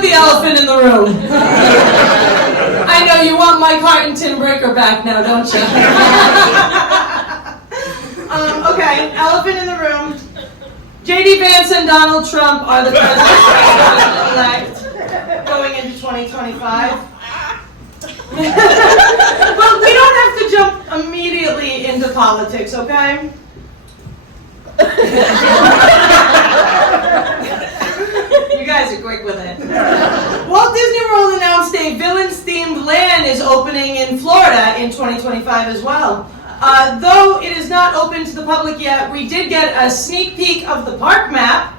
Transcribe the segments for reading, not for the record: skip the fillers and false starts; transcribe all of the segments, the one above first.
with the elephant in the room. I know you want Mike Hart and Tim Breaker back now, don't you? Okay, elephant in the room. J.D. Vance and Donald Trump are the president-elect going into 2025. Well, we don't have to jump immediately into politics, okay? You guys are quick with it. Walt Disney World announced a villains-themed land is opening in Florida in 2025 as well. Though it is not open to the public yet, we did get a sneak peek of the park map.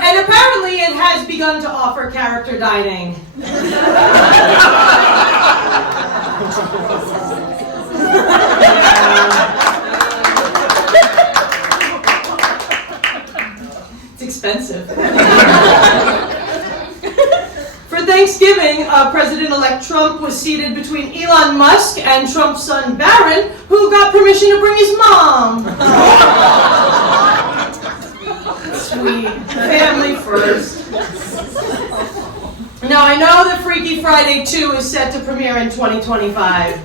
And apparently it has begun to offer character dining. It's expensive. For Thanksgiving, President-elect Trump was seated between Elon Musk and Trump's son Barron, who got permission to bring his mom. Sweet. Family first. Now, I know that Freaky Friday 2 is set to premiere in 2025.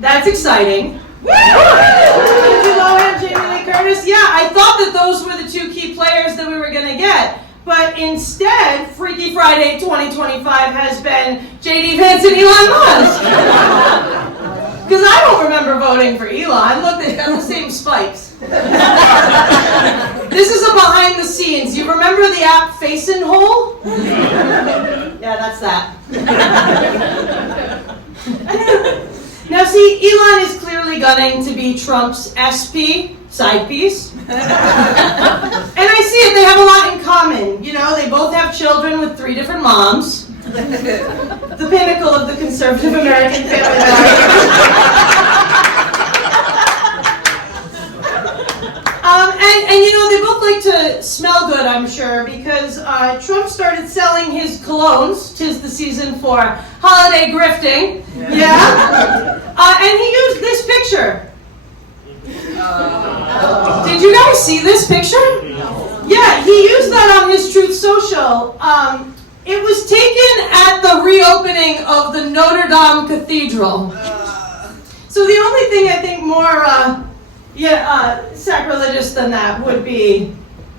That's exciting. Lindsay Lohan, Jamie Lee Curtis. Yeah, I thought that those were the two key players that we were going to get. But instead, Freaky Friday 2025 has been J.D. Vance and Elon Musk. Because I don't remember voting for Elon. Look, they've got the same spikes. This is a behind the scenes. You remember the app Facin' Hole? Yeah, that's that. Now see, Elon is clearly gunning to be Trump's SP, side piece. And I see it, they have a lot in common. You know, they both have children with 3 different moms. The pinnacle of the conservative American family values. And you know, they both like to smell good, I'm sure, because Trump started selling his colognes. 'Tis the season for holiday grifting. Yeah. And he used this picture. Did you guys see this picture? Yeah, he used that on his Truth Social. It was taken at the reopening of the Notre Dame Cathedral. So the only thing I think more sacrilegious than that would be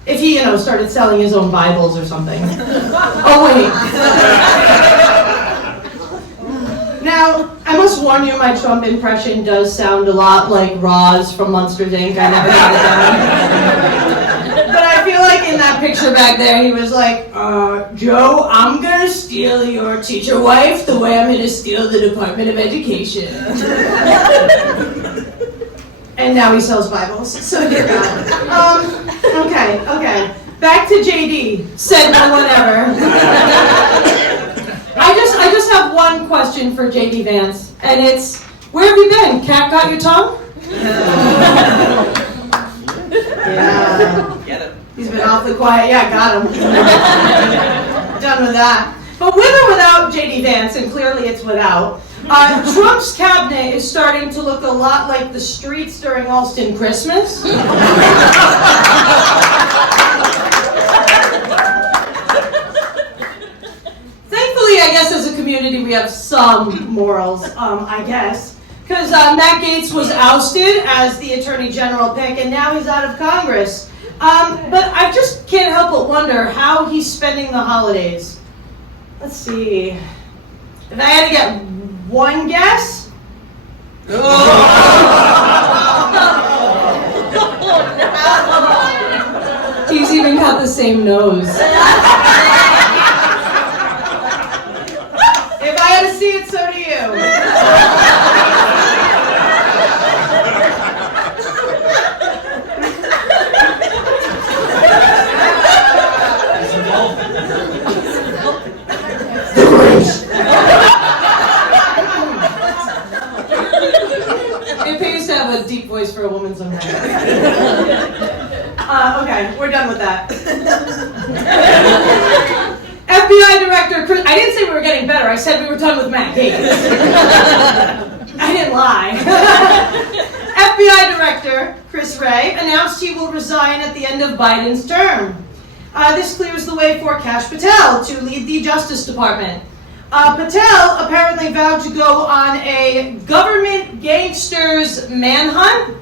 if he, started selling his own Bibles or something. Oh, wait. Now, I must warn you, my Trump impression does sound a lot like Roz from Monsters, Inc. I never got it down. But I feel like in that picture back there, he was like, Joe, I'm gonna steal your teacher wife the way I'm gonna steal the Department of Education. And now he sells Bibles, so dear God. Okay. Back to JD. Said no one ever. I just have one question for JD Vance, and it's, where have you been? Cat got your tongue? Yeah. Get him. He's been awfully quiet. Yeah, got him. Done with that. But with or without JD Vance, and clearly it's without, Trump's cabinet is starting to look a lot like the streets during Alston Christmas. Thankfully, I guess as a community we have some morals, I guess. Because Matt Gaetz was ousted as the Attorney General pick, and now he's out of Congress. But I just can't help but wonder how he's spending the holidays. Let's see. If I had to get one guess? He's even got the same nose. If I had to see it, so do you. It pays to have a deep voice for a woman sometimes. Okay, we're done with that. FBI Director Chris, I didn't say we were getting better, I said we were done with Matt Gaetz. I didn't lie. FBI Director Chris Wray, announced he will resign at the end of Biden's term. This clears the way for Kash Patel to lead the Justice Department. Patel apparently vowed to go on a government gangsters manhunt.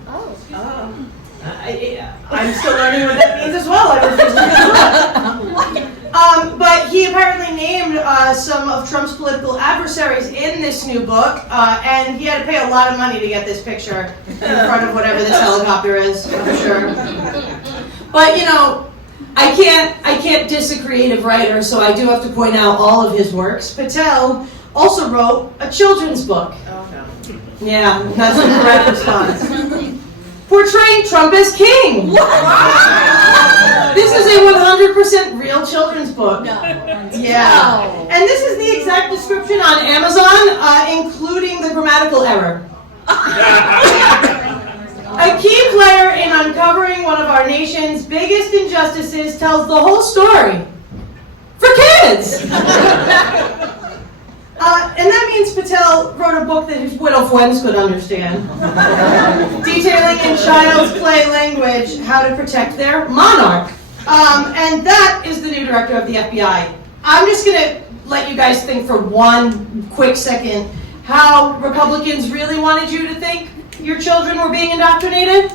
I'm still learning what that means as well. I refuse to but he apparently named some of Trump's political adversaries in this new book, and he had to pay a lot of money to get this picture in front of whatever this helicopter is, I'm sure. But you know, I can't diss a creative writer, so I do have to point out all of his works. Patel also wrote a children's book. Oh no. Yeah, that's the correct response. Portraying Trump as king. Wow. This is a 100% real children's book. No. Yeah. And this is the exact description on Amazon, including the grammatical error. A key player in uncovering one of our nation's biggest injustices tells the whole story. For kids! And that means Patel wrote a book that his widow friends could understand, detailing in child's play language how to protect their monarch. And that is the new director of the FBI. I'm just going to let you guys think for one quick second how Republicans really wanted you to think your children were being indoctrinated.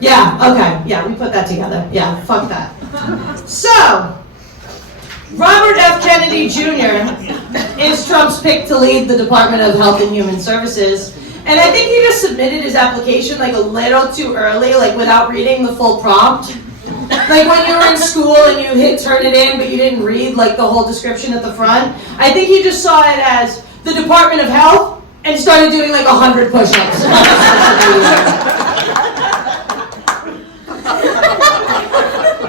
Yeah, okay, yeah, we put that together. Yeah, fuck that. So, Robert F. Kennedy Jr. is Trump's pick to lead the Department of Health and Human Services. And I think he just submitted his application like a little too early, like without reading the full prompt. Like when you were in school and you hit turn it in, but you didn't read like the whole description at the front. I think he just saw it as the Department of Health and started doing like 100 push-ups.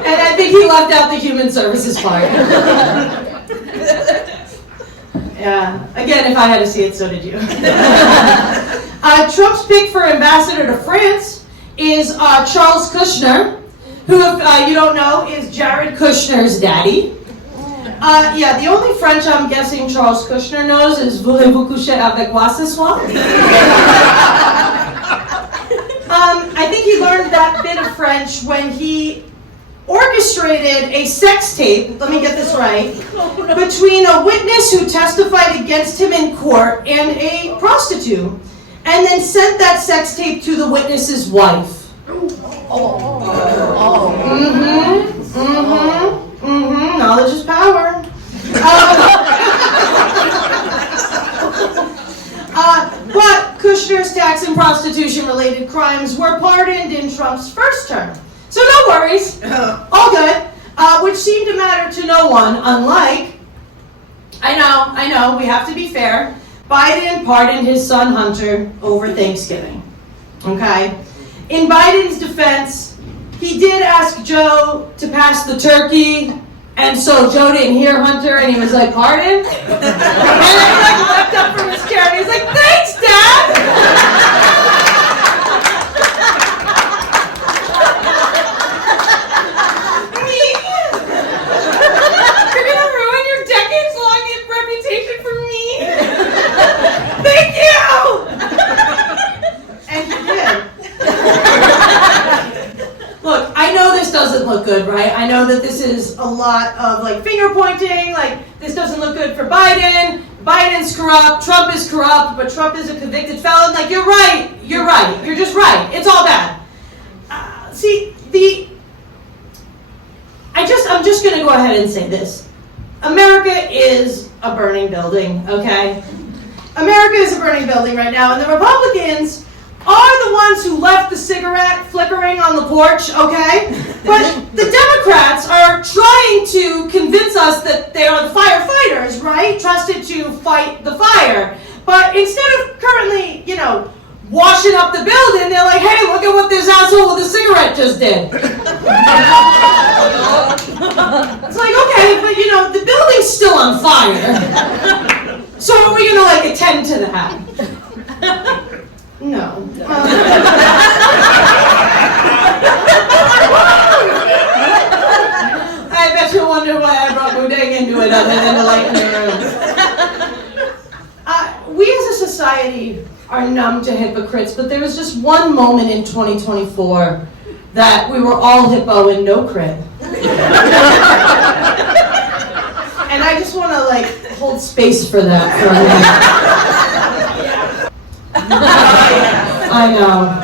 And I think he left out the human services part. Yeah. Again, if I had to see it, so did you. Trump's pick for ambassador to France is Charles Kushner, who, if you don't know, is Jared Kushner's daddy. Yeah, the only French I'm guessing Charles Kushner knows is Voulez-vous coucher avec moi ce soir? I think he learned that bit of French when he orchestrated a sex tape, let me get this right, between a witness who testified against him in court and a prostitute, and then sent that sex tape to the witness's wife. Knowledge is power. But Kushner's tax and prostitution-related crimes were pardoned in Trump's first term. So no worries, all good, which seemed to matter to no one, unlike, I know, we have to be fair, Biden pardoned his son Hunter over Thanksgiving, okay? In Biden's defense, he did ask Joe to pass the turkey, and so Joe didn't hear Hunter, and he was like, pardon? And then he like leapt up from his chair, and he's like, thanks, Dad! You're gonna ruin your decades-long reputation for me? Thank you! And he did. Look, I know this doesn't look good, right? I know that this is a lot of like finger pointing, like this doesn't look good for Biden. Biden's corrupt, Trump is corrupt, but Trump is a convicted felon. Like you're right, you're just right. It's all bad. I'm just gonna go ahead and say this. America is a burning building, okay? America is a burning building right now, and the Republicans are the ones who left the cigarette flickering on the porch, okay? But the Democrats are trying to convince us that they are the firefighters, right? Trusted to fight the fire. But instead of currently, washing up the building, they're like, hey, look at what this asshole with a cigarette just did. It's like, okay, but the building's still on fire. So are we gonna attend to that? No. I bet you wonder why I brought Bodega into it other than to lighten the room. We as a society are numb to hypocrites, but there was just one moment in 2024 that we were all hippo and no crit. And I just want to like hold space for that for a minute. I know.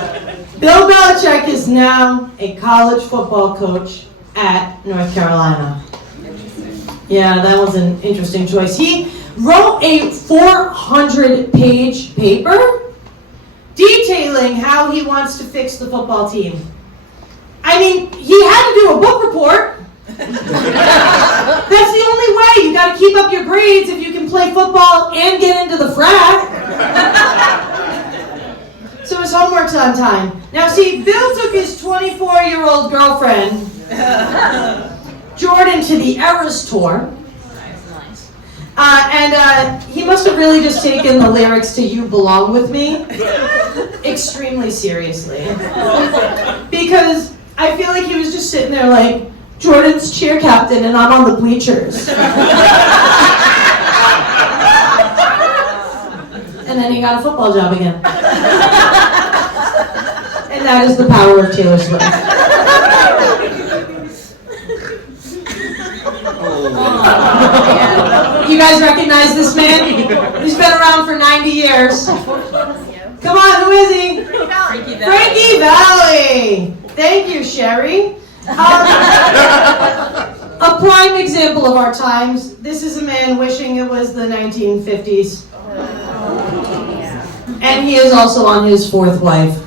Bill Belichick is now a college football coach at North Carolina. Yeah, that was an interesting choice. He wrote a 400-page paper detailing how he wants to fix the football team. I mean, he had to do a book report. That's the only way. You got to keep up your grades if you can play football and get into the frat. So his homework's on time. Now see, Bill took his 24-year-old girlfriend, Jordan, to the Eras Tour. And he must have really just taken the lyrics to You Belong With Me extremely seriously. Because I feel like he was just sitting there like, Jordan's cheer captain and I'm on the bleachers. And then he got a football job again. And that is the power of Taylor Swift. You guys recognize this man? He's been around for 90 years. Come on, who is he? Frankie Valli. Thank you, Sherry. A prime example of our times. This is a man wishing it was the 1950s. And he is also on his fourth wife.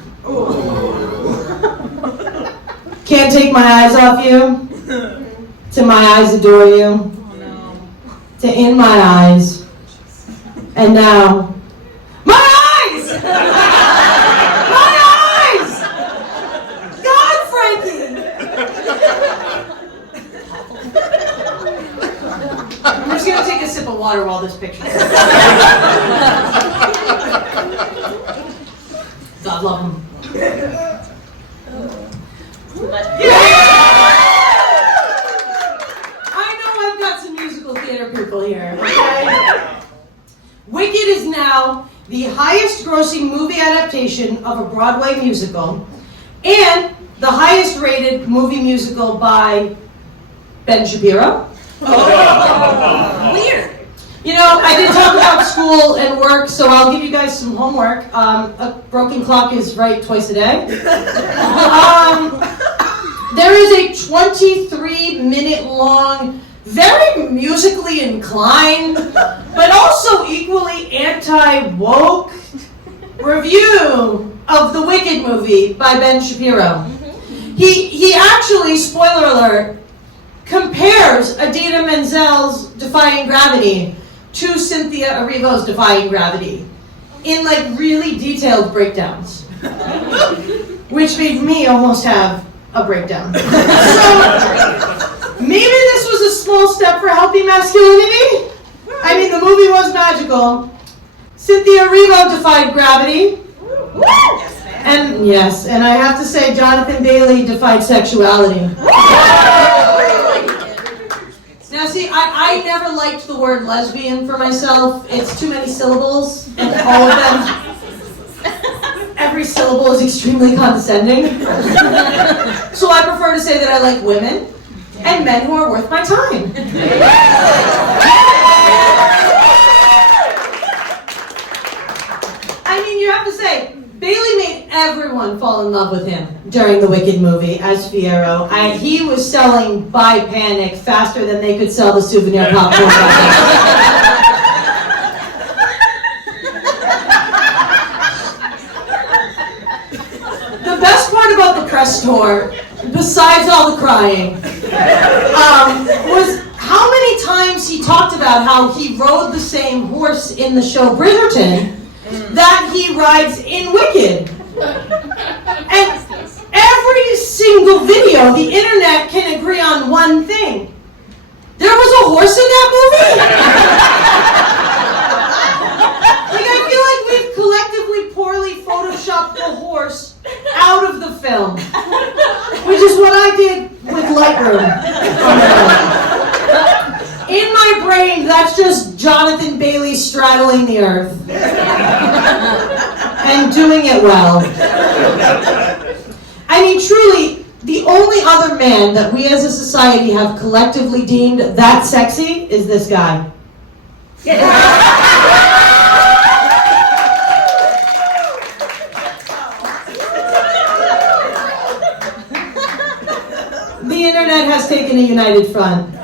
Can't take my eyes off you. To my eyes adore you. To in my eyes. And now, my eyes! My eyes! God, Frankie! I'm just gonna take a sip of water while this picture. God love him. Theater people here, okay? Wicked is now the highest grossing movie adaptation of a Broadway musical and the highest rated movie musical by Ben Shapiro. Oh. Weird. You know, I did talk about school and work, so I'll give you guys some homework. A broken clock is right twice a day. There is a 23-minute long, very musically inclined, but also equally anti-woke review of the Wicked movie by Ben Shapiro. He actually, spoiler alert, compares Idina Menzel's Defying Gravity to Cynthia Erivo's Defying Gravity in like really detailed breakdowns, which made me almost have a breakdown. So, maybe this was a small step for healthy masculinity. I mean, the movie was magical. Cynthia Erivo defied gravity. And yes, and I have to say, Jonathan Bailey defied sexuality. Now see, I never liked the word lesbian for myself. It's too many syllables, and all of them, every syllable is extremely condescending. So I prefer to say that I like women and men who are worth my time. I mean, you have to say, Bailey made everyone fall in love with him during the Wicked movie as Fiyero. He was selling Buy Panic faster than they could sell the souvenir popcorn. The best part about the press tour, besides all the crying, was how many times he talked about how he rode the same horse in the show Bridgerton that he rides in Wicked. And every single video, the internet can agree on one thing. There was a horse in that movie? Like, I feel like we've collectively poorly photoshopped the horse out of the film, which is what I did with Lightroom. In my brain, that's just Jonathan Bailey straddling the earth. and doing it well. I mean, truly, the only other man that we as a society have collectively deemed that sexy is this guy. The internet has taken a united front.